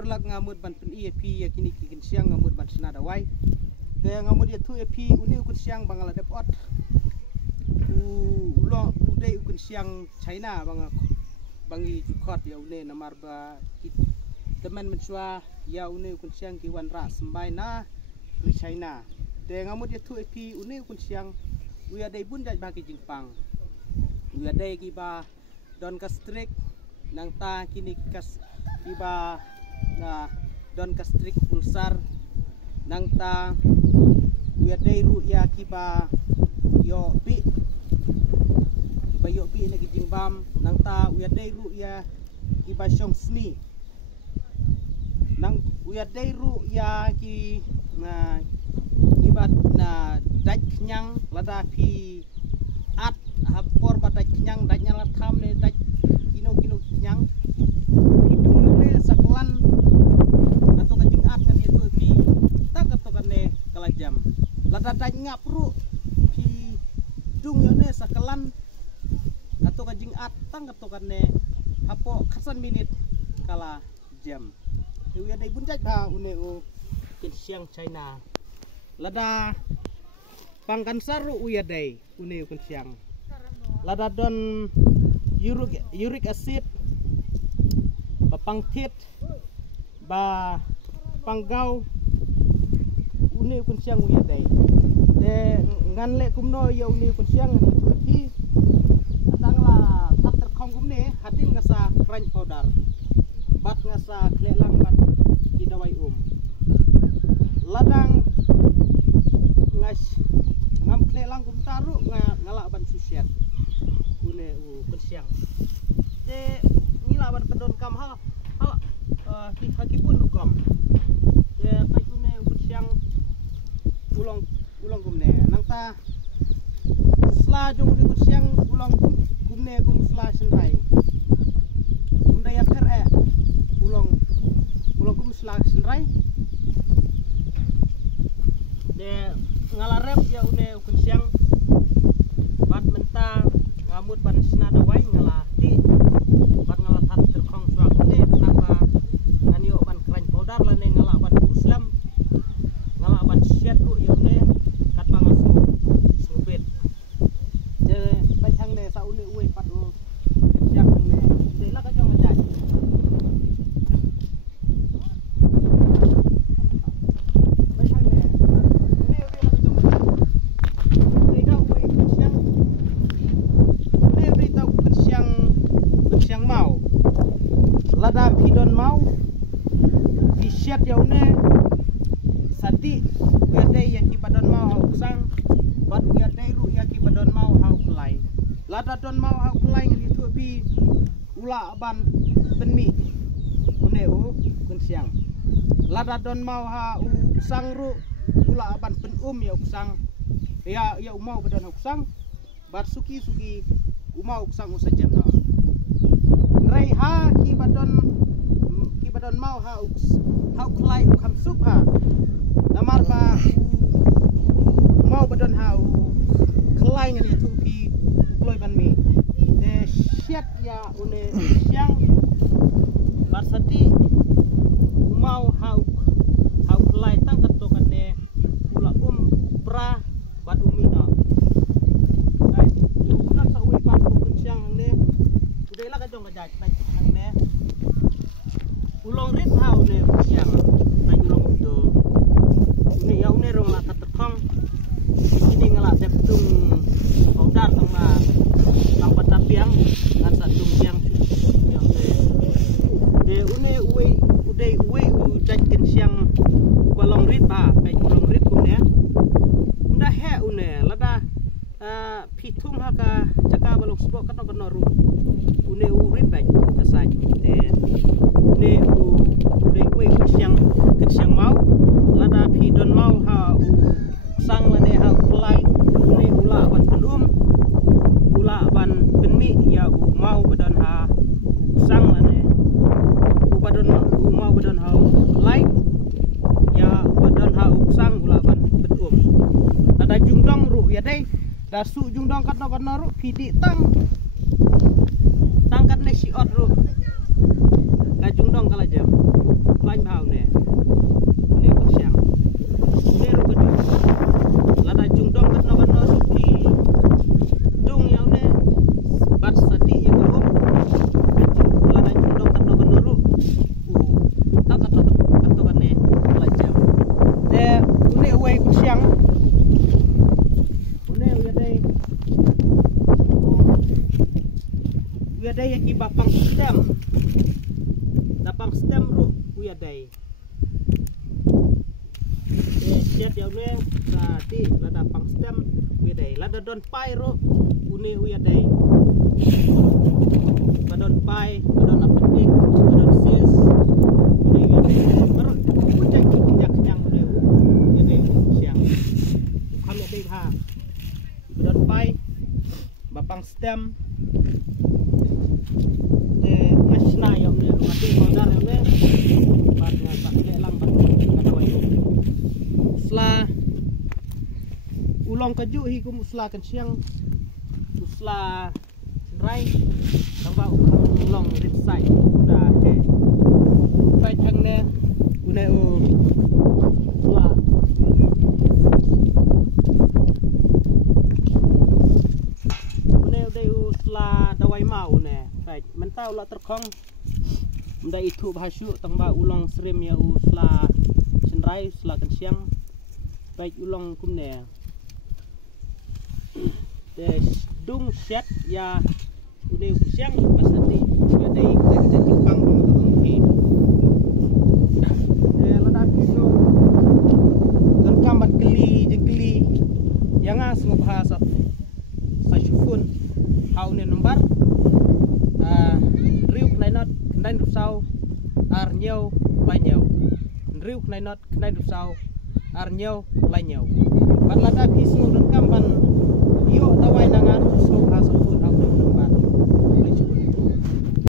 perlak ngamut ban pen EAP ya kini kikin siang ngamut ban senada wai. Te ngamut ya tu EAP uni ukun siang bangala depot. Ulong udai ukun siang China bangi jukot ya une namar ba teman mensua ya une ukun siang kiwan ra sembai na ri China. Te ngamut ya tu EAP uni ukun siang uya dai bun jaj bagi jingpang. Uya dai ki ba don kastrik nang ta kini kas iba na don kastrik pulsar nang ta uya dai ru ya kiba yo bi lagi jingbam nang ta uya dai ru ya kiba shong sni nang uya dai ru ya ki na ibat na daj nyang lada pi at hapor badaj nyang daj nyala tham ne daj kino nyang hidung ne saklan atau kajing at kan itu pi tak atau kan ne kalajam lada daj ngapru pi hidung ne saklan atau kajing at tang atau kan ne apo kasan minit kala jam tu ya dai bunjaj ba une o kin siang China lada pangkan saru uya dai une kun siang lada don uric acid pangtit ba panggau uni kun siang uya dai de ngan le kumno ya uni kun siang ni ki atangla tak terkhong kumne hadin ngasa crunch powder bat ngasa klelang bat kidawai ladang ngas ngam klelang kum taru ngalak ban susiat une kun siang de ngila ban pendon kam hal haki pun rukom de pai une kun siang ulong kumne nang ta sla jong kun siang ulong kumne kum sla senrai undaya ter ulong kum sla senrai de ngalarep ya une kun siang bat mentang ngamut ban senada wai ngalati bat ngalatat terkong suaku de kenapa anio ban crunch powder lane ngalak ban Islam ngalak ban siat ru ya une kat bangas snubet je bajang ne sa une uwe pat ru siang ne de la ka jong ajai lada pidon mau disiat ya une sadi uya dai ya kibadon mau hau sang bat uya dai ru ya kibadon mau hau kelai lada don mau hau kelai ngi tu pi ula ban penmi une kun siang lada don mau ha sang ru ula ban pen ya usang ya umau badon hau sang bat suki umau usang usajam na rai ha kibadon mau hau kelai ukam sup ha namar ba mau badon hau kelai ngani tu pi kloi ban mi de siat ya une siang barsati mau hau kelai tang kato kan ne ula pra bad umina ai udan sa uwi pa kun siang ne udai la ka jong ka jaj pai ang ne ulong rit hau ne siang pai ulong do ne ya une rong la katekong ini ngelak deptung powder tong ma tang patapiang ngan satung yang de une uwe udai uwe jaj ken siang ulong rit ba pai ulong rit kun ne unda he une lada pitung haka jaka balong spok katong kanoru une urit bai kasai ne uwe siang mau lada pidon mau ha sang lane ha kulai ne ula ban belum ula ban penmi ya mau badan ha sang lane mau badan ha kulai ya badan ha sang ula ban belum ada jungdong ru ya dai dasu jungdong katno ru pidi tangkat ne siot ru ka jungdong kala jam bánh bao nè này cũng xem đây rồi cái là đại chúng đông cái nó đi đông nhau nè bắt sati itu là đại chúng đông cái nó rồi tak kan nè là chém để này quay cũng xem này uya day yang ibapang stem ru uya day chat yaw ne tadi lada pang stem uya day lada don pai ru une uya day badon pai badon apetik badon sis une uya day baru puncak kenyang une uya day siang kami day ha badon pai bapang stem Nasna yang ni mati bandar yang ni bandar pakai lang bandar sela ulang kaju hi kum sela kan siang sela rai tambah ulang ripsai dah he pai thang ne une sela une dai sela dawai mau ne mentau lah terkong mendai itu bahasyu tambah ulang serim ya usla senrai usla kan siang baik ulang kumne des dung set ya udah siang pas nanti ada kita Jepang menghi lada kilo dan kambat geli yang asal bahasa sasyufun haune nomor riuk nai not knai du sau ar nhiều lai nhiều riuk nai not knai du sau ar nhiều lai nhiều bắt lada